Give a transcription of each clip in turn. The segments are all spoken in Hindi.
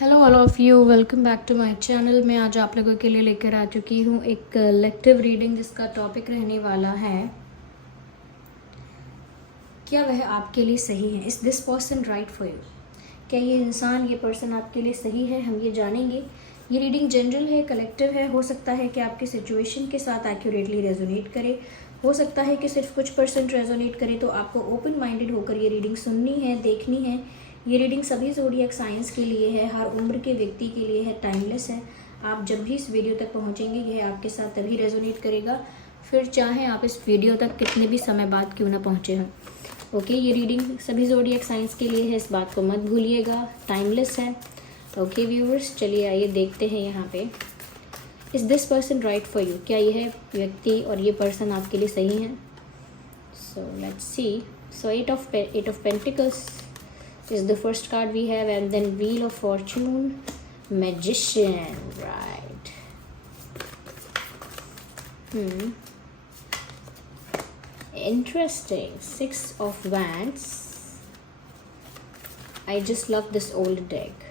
Hello all of you, welcome back to my channel. मैं आज आप लोगों के लिए लेकर आ चुकी हूँ एक कलेक्टिव रीडिंग जिसका टॉपिक रहने वाला है क्या वह आपके लिए सही है। Is this person right for you? क्या ये इंसान, ये पर्सन आपके लिए सही है, हम ये जानेंगे। ये रीडिंग जनरल है, कलेक्टिव है। हो सकता है कि आपके सिचुएशन के साथ एक्यूरेटली रेजोनेट करे, हो सकता है कि सिर्फ कुछ परसेंट रेजोनेट करे। तो आपको ओपन माइंडेड होकर ये रीडिंग सुननी है, देखनी है। ये रीडिंग सभी ज़ोडिएक साइंस के लिए है, हर उम्र के व्यक्ति के लिए है, टाइमलेस है। आप जब भी इस वीडियो तक पहुंचेंगे यह आपके साथ तभी रेजोनेट करेगा, फिर चाहे आप इस वीडियो तक कितने भी समय बाद क्यों ना पहुंचे हों। ओके, ये रीडिंग सभी ज़ोडिएक साइंस के लिए है, इस बात को मत भूलिएगा, टाइमलेस है। ओके व्यूअर्स, चलिए आइए देखते हैं यहाँ पे। Is this person right for you? क्या यह व्यक्ति और ये पर्सन आपके लिए सही है? So let's see. So eight of pentacles is the first card we have, and then Wheel of Fortune, Magician, right? Interesting. Six of Wands. I just love this old deck.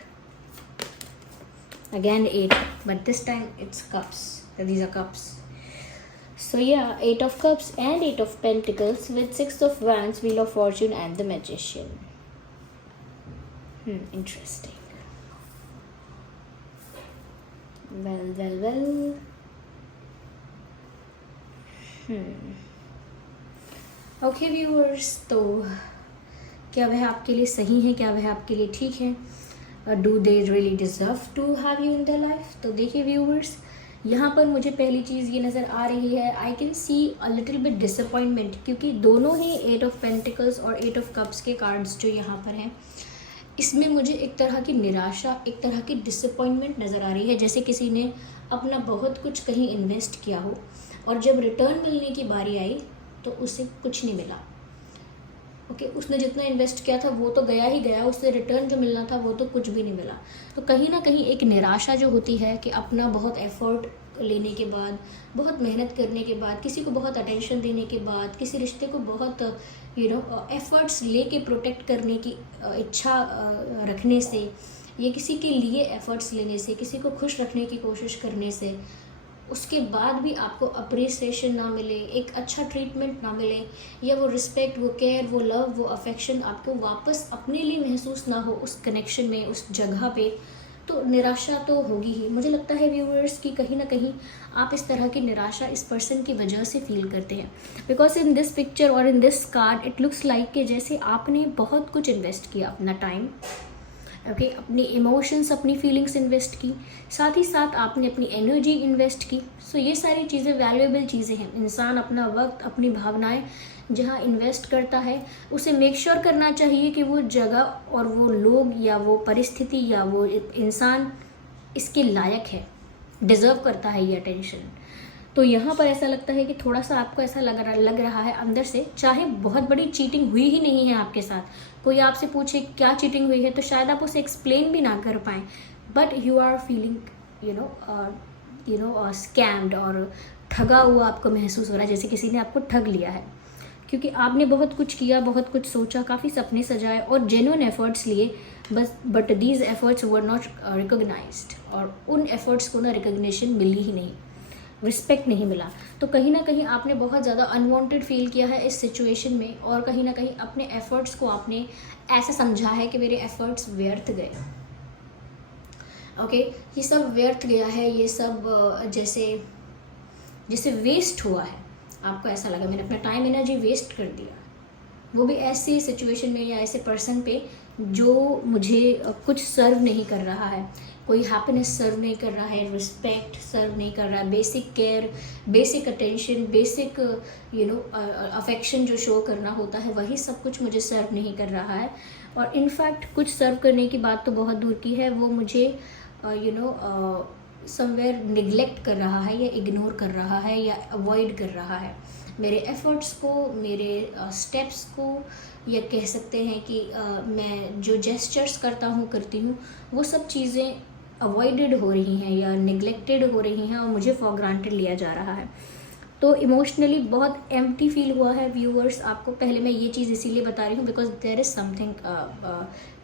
Again 8, but this time it's cups. These are cups. So yeah, 8 of Cups and 8 of Pentacles with 6 of Wands, Wheel of Fortune and the Magician. Interesting. Well. Okay viewers, तो क्या वह आपके लिए सही है, क्या वह आपके लिए ठीक है? Do they really deserve to have you in their life? तो देखिए व्यूअर्स, यहाँ पर मुझे पहली चीज़ ये नज़र आ रही है, I can see a little bit disappointment, क्योंकि दोनों ही 8 ऑफ पेंटिकल्स और 8 ऑफ कप्स के कार्ड्स जो यहाँ पर हैं, इसमें मुझे एक तरह की निराशा, एक तरह की डिसअपॉइंटमेंट नज़र आ रही है। जैसे किसी ने अपना बहुत कुछ कहीं इन्वेस्ट किया हो और जब रिटर्न मिलने की बारी आई तो उसे कुछ नहीं मिला। ओके, उसने जितना इन्वेस्ट किया था वो तो गया ही गया, उससे रिटर्न जो मिलना था वो तो कुछ भी नहीं मिला। तो कहीं ना कहीं एक निराशा जो होती है कि अपना बहुत एफर्ट लेने के बाद, बहुत मेहनत करने के बाद, किसी को बहुत अटेंशन देने के बाद, किसी रिश्ते को बहुत एफर्ट्स लेके प्रोटेक्ट करने की इच्छा रखने से, ये किसी के लिए एफर्ट्स लेने से, किसी को खुश रखने की कोशिश करने से, उसके बाद भी आपको अप्रिसिएशन ना मिले, एक अच्छा ट्रीटमेंट ना मिले, या वो रिस्पेक्ट, वो केयर, वो लव, वो अफेक्शन आपको वापस अपने लिए महसूस ना हो उस कनेक्शन में, उस जगह पे, तो निराशा तो होगी ही। मुझे लगता है व्यूअर्स कि कहीं ना कहीं आप इस तरह की निराशा इस पर्सन की वजह से फील करते हैं, बिकॉज इन दिस पिक्चर और in this card it looks like कि जैसे आपने बहुत कुछ इन्वेस्ट किया, अपना टाइम, ओके, अपने इमोशंस, अपनी फीलिंग्स इन्वेस्ट की, साथ ही साथ आपने अपनी एनर्जी इन्वेस्ट की। सो ये सारी चीज़ें वैल्यूएबल चीज़ें हैं। इंसान अपना वक्त, अपनी भावनाएं जहाँ इन्वेस्ट करता है, उसे मेक श्योर करना चाहिए कि वो जगह और वो लोग या वो परिस्थिति या वो इंसान इसके लायक है, डिज़र्व करता है ये अटेंशन। तो यहाँ पर ऐसा लगता है कि थोड़ा सा आपको ऐसा लग रहा है अंदर से, चाहे बहुत बड़ी चीटिंग हुई ही नहीं है आपके साथ, कोई आपसे पूछे क्या चीटिंग हुई है तो शायद आप उसे एक्सप्लेन भी ना कर पाएँ, but you are feeling scammed, और ठगा हुआ आपको महसूस हो रहा है, जैसे किसी ने आपको ठग लिया है, क्योंकि आपने बहुत कुछ किया, बहुत कुछ सोचा, काफ़ी सपने सजाए और जेन्युइन एफर्ट्स लिए, but these efforts were not recognised, और उन एफर्ट्स को ना रिकॉग्निशन मिली ही नहीं, रिस्पेक्ट नहीं मिला। तो कहीं ना कहीं आपने बहुत ज़्यादा अनवांटेड फील किया है इस सिचुएशन में, और कहीं ना कहीं अपने एफर्ट्स को आपने ऐसा समझा है कि मेरे एफर्ट्स व्यर्थ गए। ओके, ये सब व्यर्थ गया है, ये सब जैसे वेस्ट हुआ है। आपको ऐसा लगा मैंने अपना टाइम एनर्जी वेस्ट कर दिया, वो भी ऐसी सिचुएशन में या ऐसे पर्सन पे जो मुझे कुछ सर्व नहीं कर रहा है, कोई हैप्पीनेस सर्व नहीं कर रहा है, रिस्पेक्ट सर्व नहीं कर रहा है, basic care, basic attention, basic affection जो शो करना होता है, वही सब कुछ मुझे सर्व नहीं कर रहा है। और इनफैक्ट कुछ सर्व करने की बात तो बहुत दूर की है, वो मुझे समवेयर निगलेक्ट कर रहा है, या इग्नोर कर रहा है, या अवॉइड कर रहा है मेरे एफर्ट्स को, मेरे स्टेप्स को, या कह सकते हैं कि मैं जो जेस्चर्स करती हूँ वो सब चीज़ें अवॉइडेड हो रही हैं या निगलेक्टेड हो रही हैं, और मुझे फॉर ग्रांटेड लिया जा रहा है। तो इमोशनली बहुत एम्प्टी फील हुआ है व्यूअर्स आपको। पहले मैं ये चीज़ इसीलिए बता रही हूँ because there is something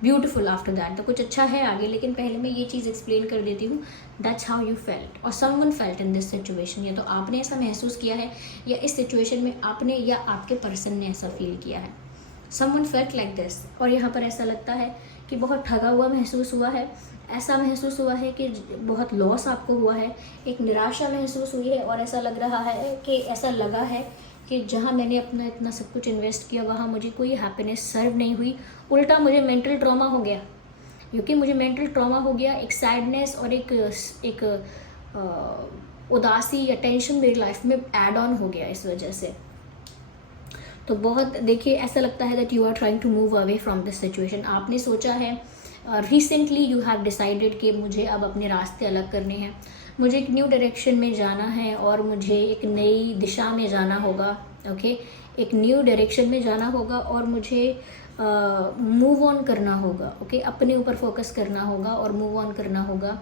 beautiful after that, तो कुछ अच्छा है आगे, लेकिन पहले मैं ये चीज़ एक्सप्लेन कर देती हूँ। दैट्स हाउ यू फेल्ट और someone felt in this situation. या तो आपने ऐसा महसूस किया है या इस सिचुएशन में आपने या आपके पर्सन ने ऐसा फील किया है। Someone felt like this. और यहाँ पर ऐसा लगता है कि बहुत ठगा हुआ महसूस हुआ है, ऐसा महसूस हुआ है कि बहुत लॉस आपको हुआ है, एक निराशा महसूस हुई है और ऐसा लग रहा है कि ऐसा लगा है कि जहाँ मैंने अपना इतना सब कुछ इन्वेस्ट किया वहाँ मुझे कोई हैप्पीनेस सर्व नहीं हुई, उल्टा मुझे मेंटल ट्रॉमा हो गया। क्योंकि मुझे मेंटल ट्रॉमा हो गया, एक सैडनेस और एक उदासी या टेंशन मेरी लाइफ में ऐड ऑन हो गया इस वजह से। तो बहुत देखिए ऐसा लगता है that you are trying to move away from this situation. आपने सोचा है रिसेंटली यू हैव डिसाइडेड कि मुझे अब अपने रास्ते अलग करने हैं, मुझे एक न्यू डायरेक्शन में जाना है और मुझे एक नई दिशा में जाना होगा। ओके, एक न्यू डायरेक्शन में जाना होगा और मुझे मूव ऑन करना होगा। ओके, अपने ऊपर फोकस करना होगा और मूव ऑन करना होगा।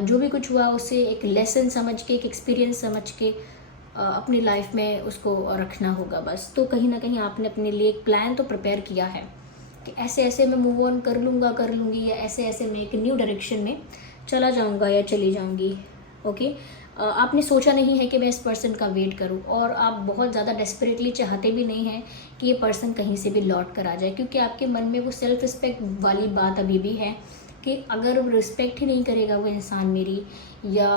जो भी कुछ हुआ उसे एक लेसन समझ के, एक एक्सपीरियंस समझ के अपनी लाइफ में उसको रखना होगा बस। तो कहीं ना कहीं आपने अपने लिए एक प्लान तो प्रिपेयर किया है कि ऐसे ऐसे मैं मूव ऑन कर लूँगा, कर लूँगी, या ऐसे ऐसे मैं एक न्यू डायरेक्शन में चला जाऊँगा या चली जाऊँगी। ओके, आपने सोचा नहीं है कि मैं इस पर्सन का वेट करूँ, और आप बहुत ज़्यादा डेस्परेटली चाहते भी नहीं हैं कि ये पर्सन कहीं से भी लौट कर आ जाए, क्योंकि आपके मन में वो सेल्फ रिस्पेक्ट वाली बात अभी भी है कि अगर वो रिस्पेक्ट ही नहीं करेगा वो इंसान मेरी, या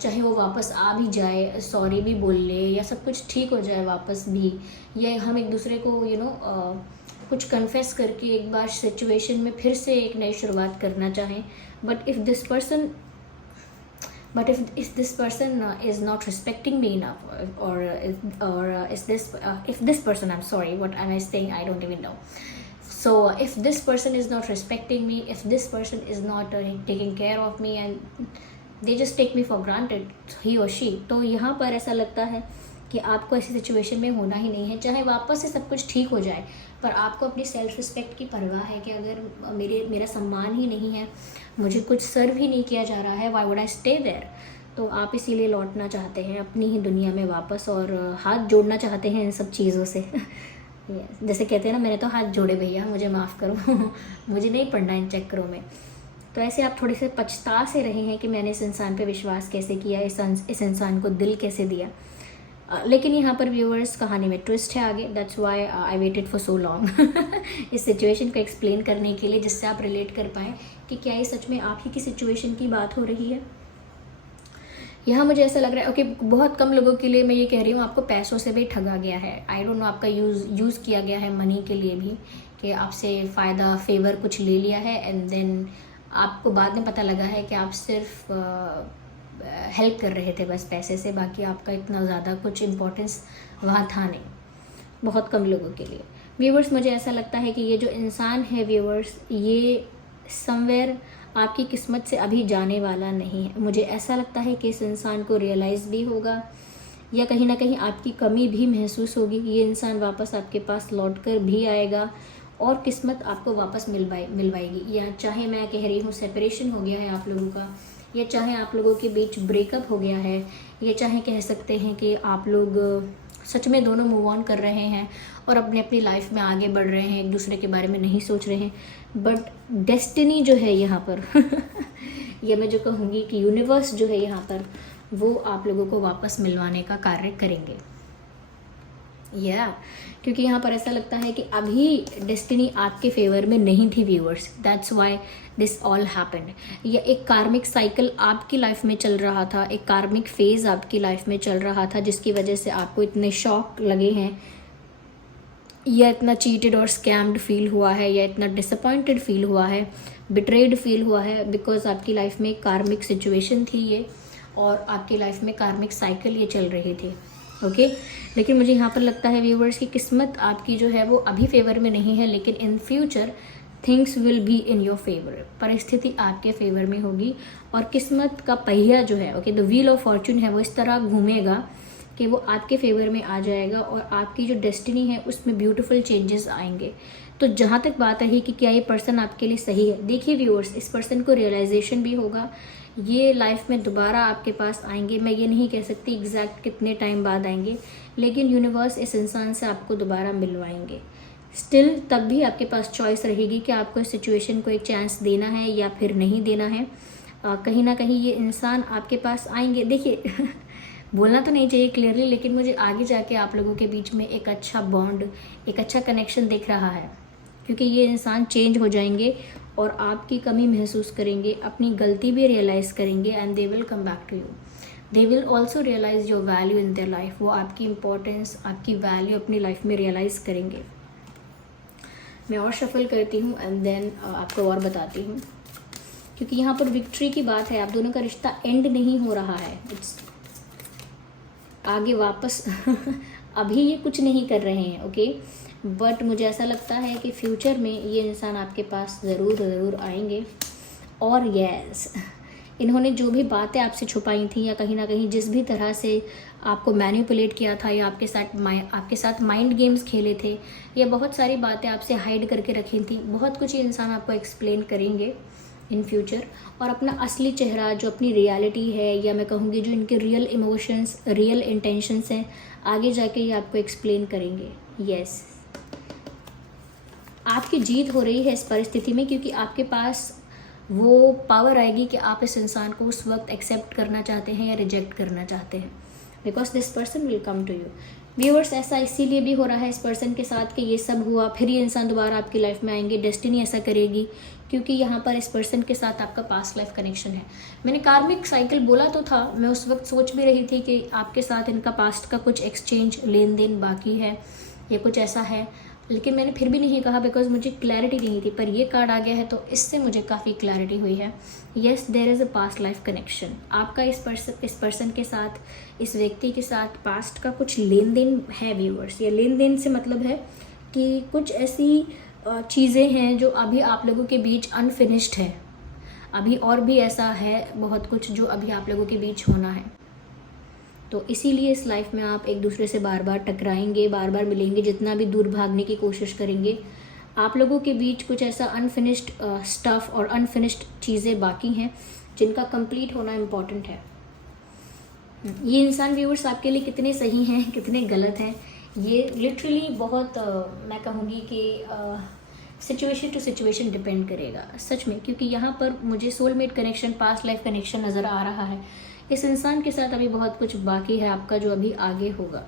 चाहे वो वापस आ भी जाए, सॉरी भी बोल ले, या सब कुछ ठीक हो जाए वापस भी, या हम एक दूसरे को कुछ कन्फेस करके एक बार सिचुएशन में फिर से एक नई शुरुआत करना चाहें, but if this person is not respecting me enough, or if this person, I'm sorry, what am I saying, I don't even know. So if this person is not respecting me, if this person is not taking care of me and they just take me for granted, he or she, तो यहाँ पर ऐसा लगता है कि आपको ऐसी सिचुएशन में होना ही नहीं है। चाहे वापस से सब कुछ ठीक हो जाए, पर आपको अपनी सेल्फ रिस्पेक्ट की परवाह है कि अगर मेरा सम्मान ही नहीं है, मुझे कुछ सर्व ही नहीं किया जा रहा है, why would I stay there. तो आप इसीलिए लौटना चाहते हैं अपनी ही दुनिया में वापस, और हाथ जोड़ना चाहते हैं इन सब चीज़ों से। जैसे कहते हैं ना, मैंने तो हाथ जोड़े भैया, मुझे माफ़ करो, मुझे नहीं पड़ना इन चक्करों में। तो ऐसे आप थोड़े से पछता से रहे हैं कि मैंने इस इंसान पे विश्वास कैसे किया, इस इंसान को दिल कैसे दिया। लेकिन यहाँ पर व्यूअर्स कहानी में ट्विस्ट है आगे, that's why I waited for so long इस सिचुएशन को एक्सप्लेन करने के लिए, जिससे आप रिलेट कर पाएँ कि क्या ये सच में आप ही की सिचुएशन की बात हो रही है। यहाँ मुझे ऐसा लग रहा है ओके, बहुत कम लोगों के लिए मैं ये कह रही हूँ, आपको पैसों से भी ठगा गया है। आई डोंट नो, आपका यूज़ किया गया है मनी के लिए भी, कि आपसे फ़ायदा फेवर कुछ ले लिया है, एंड देन आपको बाद में पता लगा है कि आप सिर्फ हेल्प कर रहे थे बस पैसे से, बाकी आपका इतना ज़्यादा कुछ इम्पोर्टेंस वहाँ था नहीं, बहुत कम लोगों के लिए। व्यूवर्स, मुझे ऐसा लगता है कि ये जो इंसान है व्यूवर्स, ये समवेयर आपकी किस्मत से अभी जाने वाला नहीं है। मुझे ऐसा लगता है कि इस इंसान को रियलाइज़ भी होगा, या कहीं ना कहीं आपकी कमी भी महसूस होगी। ये इंसान वापस आपके पास लौट कर भी आएगा और किस्मत आपको वापस मिलवाएगी। या चाहे मैं कह रही हूँ सेपरेशन हो गया है आप लोगों का, या चाहे आप लोगों के बीच ब्रेकअप हो गया है, या चाहे कह सकते हैं कि आप लोग सच में दोनों मूव ऑन कर रहे हैं और अपनी लाइफ में आगे बढ़ रहे हैं, एक दूसरे के बारे में नहीं सोच रहे हैं, बट डेस्टिनी जो है यहाँ पर या मैं जो कहूँगी कि यूनिवर्स जो है यहाँ पर, वो आप लोगों को वापस मिलवाने का कार्य करेंगे। क्योंकि यहाँ पर ऐसा लगता है कि अभी डेस्टिनी आपके फेवर में नहीं थी viewers, that's why this all happened. या एक कार्मिक साइकिल आपकी लाइफ में चल रहा था, एक कार्मिक फेज आपकी लाइफ में चल रहा था, जिसकी वजह से आपको इतने शॉक लगे हैं, या इतना चीटेड और स्कैम्ड फील हुआ है, या इतना डिसअपॉइंटेड फील हुआ है, बिट्रेड फील हुआ है, बिकॉज आपकी लाइफ में कार्मिक सिचुएशन थी ये, और आपकी लाइफ में कार्मिक साइकिल ये चल रही थी। ओके, लेकिन मुझे यहाँ पर लगता है व्यूवर्स की किस्मत आपकी जो है वो अभी फेवर में नहीं है, लेकिन in future things will be in your favour. परिस्थिति आपके फेवर में होगी, और किस्मत का पहिया जो है, okay, the wheel of Fortune है, वो इस तरह घूमेगा कि वो आपके फेवर में आ जाएगा, और आपकी जो डेस्टिनी है उसमें ब्यूटीफुल चेंजेस आएंगे। तो जहाँ तक बात रही कि क्या ये पर्सन आपके लिए सही है, देखिए व्यूअर्स, इस पर्सन को रियलाइजेशन भी होगा ये लाइफ में दोबारा आपके पास आएंगे। मैं ये नहीं कह सकती एग्जैक्ट कितने टाइम बाद आएंगे, लेकिन यूनिवर्स इस इंसान से आपको दोबारा मिलवाएंगे। स्टिल तब भी आपके पास चॉइस रहेगी कि आपको इस सिचुएशन को एक चांस देना है या फिर नहीं देना है। कहीं ना कहीं ये इंसान आपके पास आएंगे। देखिए बोलना तो नहीं चाहिए क्लियरली, लेकिन मुझे आगे जाके आप लोगों के बीच में एक अच्छा बॉन्ड, एक अच्छा कनेक्शन दिख रहा है, क्योंकि ये इंसान चेंज हो जाएंगे और आपकी कमी महसूस करेंगे, अपनी गलती भी रियलाइज़ करेंगे and they will come back to you. They will also realise your value in their life. वो आपकी इंपॉर्टेंस, आपकी वैल्यू अपनी लाइफ में रियलाइज़ करेंगे। मैं और शफल करती हूँ एंड देन आपको और बताती हूँ, क्योंकि यहाँ पर विक्ट्री की बात है। आप दोनों का रिश्ता एंड नहीं हो रहा है, इट्स आगे वापस अभी ये कुछ नहीं कर रहे हैं, ओके। बट मुझे ऐसा लगता है कि फ्यूचर में ये इंसान आपके पास ज़रूर आएंगे। और यस, इन्होंने जो भी बातें आपसे छुपाई थी या कहीं ना कहीं जिस भी तरह से आपको मैनिपुलेट किया था या आपके साथ माइंड गेम्स खेले थे, या बहुत सारी बातें आपसे हाइड करके रखी थी, बहुत कुछ ये इंसान आपको एक्सप्लेन करेंगे इन फ्यूचर। और अपना असली चेहरा, जो अपनी रियलिटी है, या मैं कहूँगी जो इनके रियल इमोशंस, रियल इंटेंशंस हैं, आगे जाके ये आपको एक्सप्लेन करेंगे। यस, आपकी जीत हो रही है इस परिस्थिति में, क्योंकि आपके पास वो पावर आएगी कि आप इस इंसान को उस वक्त एक्सेप्ट करना चाहते हैं या रिजेक्ट करना चाहते हैं, because this person will come to you. Viewers, ऐसा इसीलिए भी हो रहा है इस पर्सन के साथ कि ये सब हुआ, फिर ये इंसान दोबारा आपकी लाइफ में आएंगे, डेस्टिनी ऐसा करेगी, क्योंकि यहाँ पर इस पर्सन के साथ आपका पास्ट लाइफ कनेक्शन है। मैंने कार्मिक साइकिल बोला तो था, मैं उस वक्त सोच भी रही थी कि आपके साथ इनका पास्ट का कुछ एक्सचेंज, लेन देन बाकी है या कुछ ऐसा है, लेकिन मैंने फिर भी नहीं कहा बिकॉज मुझे क्लैरिटी नहीं थी। पर ये कार्ड आ गया है तो इससे मुझे काफ़ी क्लैरिटी हुई है। Yes, there is a past life connection. आपका इस पर्सन के साथ, इस व्यक्ति के साथ पास्ट का कुछ लेन देन है व्यूअर्स। ये लेन देन से मतलब है कि कुछ ऐसी चीज़ें हैं जो अभी आप लोगों के बीच अनफिनिश्ड है, अभी और भी ऐसा है बहुत कुछ जो अभी आप लोगों के बीच होना है। तो इसीलिए इस लाइफ में आप एक दूसरे से बार बार टकराएंगे, बार बार मिलेंगे, जितना भी दूर भागने की कोशिश करेंगे, आप लोगों के बीच कुछ ऐसा अनफिनिश्ड स्टफ़ और अनफिनिश्ड चीज़ें बाकी हैं जिनका कंप्लीट होना इम्पॉर्टेंट है। ये इंसान व्यूअर्स आपके लिए कितने सही हैं, कितने गलत हैं, ये लिटरली बहुत मैं कहूँगी कि सिचुएशन टू सिचुएशन डिपेंड करेगा सच में, क्योंकि यहाँ पर मुझे soulmate connection, past life connection नज़र आ रहा है। इस इंसान के साथ अभी बहुत कुछ बाकी है आपका जो अभी आगे होगा,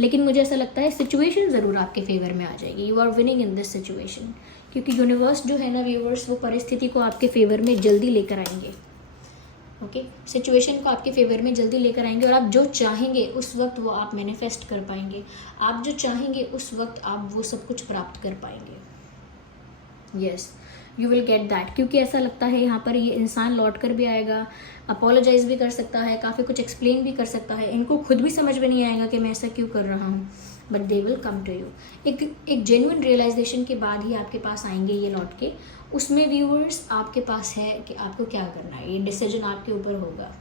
लेकिन मुझे ऐसा लगता है सिचुएशन ज़रूर आपके फेवर में आ जाएगी। You are winning in this situation, क्योंकि यूनिवर्स जो है ना व्यूअर्स, वो परिस्थिति को आपके फेवर में जल्दी लेकर आएंगे। ओके, सिचुएशन को आपके फेवर में जल्दी लेकर आएंगे और आप जो चाहेंगे उस वक्त वो आप मैनिफेस्ट कर पाएंगे। आप जो चाहेंगे उस वक्त आप वो सब कुछ प्राप्त कर पाएंगे। Yes, you will get that, क्योंकि ऐसा लगता है यहाँ पर ये इंसान लौट कर भी आएगा, अपोलोजाइज भी कर सकता है, काफ़ी कुछ एक्सप्लेन भी कर सकता है। इनको खुद भी समझ में नहीं आएगा कि मैं ऐसा क्यों कर रहा हूँ, but they will come to you. एक जेन्युइन रियलाइजेशन के बाद ही आपके पास आएंगे ये लौट के। उसमें व्यूअर्स आपके पास है कि आपको क्या करना है, ये डिसीजन आपके ऊपर होगा।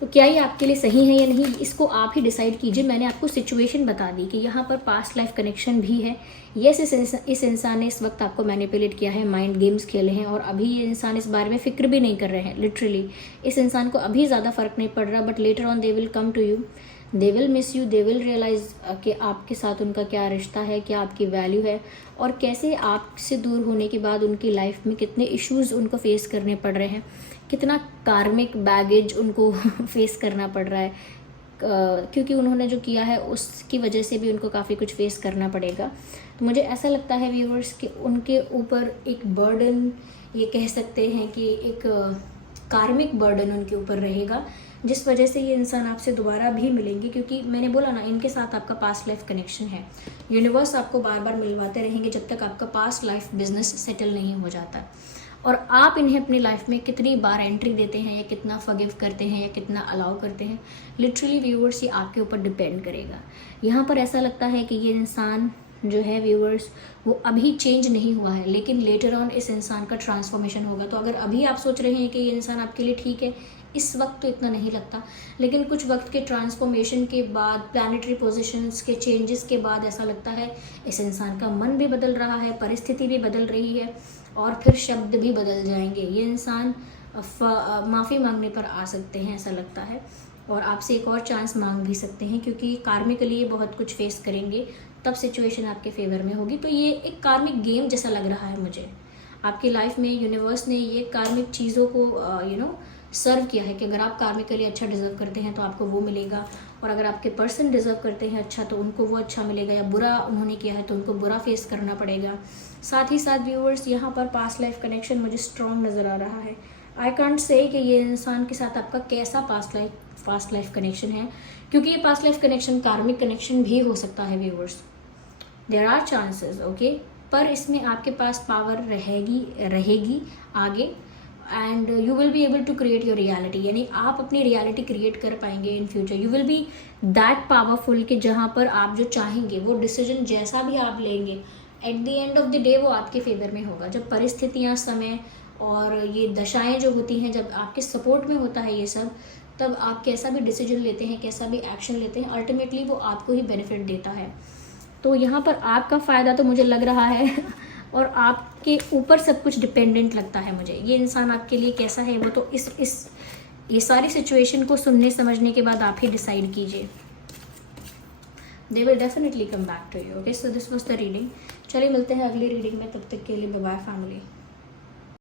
तो क्या ये आपके लिए सही है या नहीं, इसको आप ही डिसाइड कीजिए। मैंने आपको सिचुएशन बता दी कि यहाँ पर पास्ट लाइफ कनेक्शन भी है। यस, इस इंसान ने इस वक्त आपको मैनिपुलेट किया है, माइंड गेम्स खेले हैं, और अभी ये इंसान इस बारे में फिक्र भी नहीं कर रहे हैं। लिटरली इस इंसान को अभी ज़्यादा फर्क नहीं पड़ रहा, but later on they will come to you, they will miss you, they will realise कि आपके साथ उनका क्या रिश्ता है, क्या आपकी वैल्यू है, और कैसे आपसे दूर होने के बाद उनकी लाइफ में कितने इश्यूज़ उनको फेस करने पड़ रहे हैं, कितना कार्मिक बैगेज उनको फेस करना पड़ रहा है, क्योंकि उन्होंने जो किया है उसकी वजह से भी उनको काफ़ी कुछ फेस करना पड़ेगा। तो मुझे ऐसा लगता है व्यूअर्स कि उनके ऊपर एक बर्डन, ये कह सकते हैं कि एक कार्मिक बर्डन उनके ऊपर रहेगा, जिस वजह से ये इंसान आपसे दोबारा भी मिलेंगे, क्योंकि मैंने बोला ना, इनके साथ आपका पास्ट लाइफ कनेक्शन है। यूनिवर्स आपको बार बार मिलवाते रहेंगे जब तक आपका पास्ट लाइफ बिजनेस सेटल नहीं हो जाता। और आप इन्हें अपनी लाइफ में कितनी बार एंट्री देते हैं, या कितना फॉरगिव करते हैं, या कितना अलाउ करते हैं, लिटरली व्यूअर्स ये आपके ऊपर डिपेंड करेगा। यहाँ पर ऐसा लगता है कि ये इंसान जो है व्यूअर्स, वो अभी चेंज नहीं हुआ है, लेकिन लेटर ऑन इस इंसान का ट्रांसफॉर्मेशन होगा। तो अगर अभी आप सोच रहे हैं कि ये इंसान आपके लिए ठीक है, इस वक्त तो इतना नहीं लगता, लेकिन कुछ वक्त के ट्रांसफॉर्मेशन के बाद, प्लानिटरी पोजीशंस के चेंजेस के बाद ऐसा लगता है इस इंसान का मन भी बदल रहा है, परिस्थिति भी बदल रही है, और फिर शब्द भी बदल जाएंगे। ये इंसान माफ़ी मांगने पर आ सकते हैं, ऐसा लगता है। और आपसे एक और चांस मांग भी सकते हैं, क्योंकि कार्मिकली ये बहुत कुछ फेस करेंगे, तब सिचुएशन आपके फेवर में होगी। तो ये एक कार्मिक गेम जैसा लग रहा है मुझे। आपकी लाइफ में यूनिवर्स ने ये कार्मिक चीज़ों को सर्व किया है कि अगर आप कार्मिकली अच्छा डिज़र्व करते हैं तो आपको वो मिलेगा, और अगर आपके पर्सन डिज़र्व करते हैं अच्छा तो उनको वो अच्छा मिलेगा, या बुरा उन्होंने किया है तो उनको बुरा फेस करना पड़ेगा। साथ ही साथ व्यूअर्स, यहाँ पर पास्ट लाइफ कनेक्शन मुझे स्ट्रॉन्ग नज़र आ रहा है। आई कांट से कि ये इंसान के साथ आपका कैसा पास्ट लाइफ कनेक्शन है, क्योंकि ये past life connection karmic connection भी हो सकता है viewers. There are chances, okay, पर इसमें आपके पास पावर रहेगी आगे, and you will be able to create your reality, यानी आप अपनी रियलिटी क्रिएट कर पाएंगे in future. You will be that powerful कि जहाँ पर आप जो चाहेंगे वो डिसीजन जैसा भी आप लेंगे, at the end of the day वो आपके फेवर में होगा। जब परिस्थितियाँ, समय और ये दशाएं जो होती हैं, जब आपके सपोर्ट में होता है ये सब, तब आप कैसा भी डिसीजन लेते हैं, कैसा भी एक्शन लेते हैं, अल्टीमेटली वो आपको ही बेनिफिट देता है। तो यहाँ पर आपका फ़ायदा तो मुझे लग रहा है और आपके ऊपर सब कुछ डिपेंडेंट लगता है मुझे। ये इंसान आपके लिए कैसा है वो तो ये सारी सिचुएशन को सुनने समझने के बाद आप ही डिसाइड कीजिए। They will definitely come back to you. Okay, so this was the reading. चलिए मिलते हैं अगली रीडिंग में, तब तक के लिए बाय बाय फैमिली।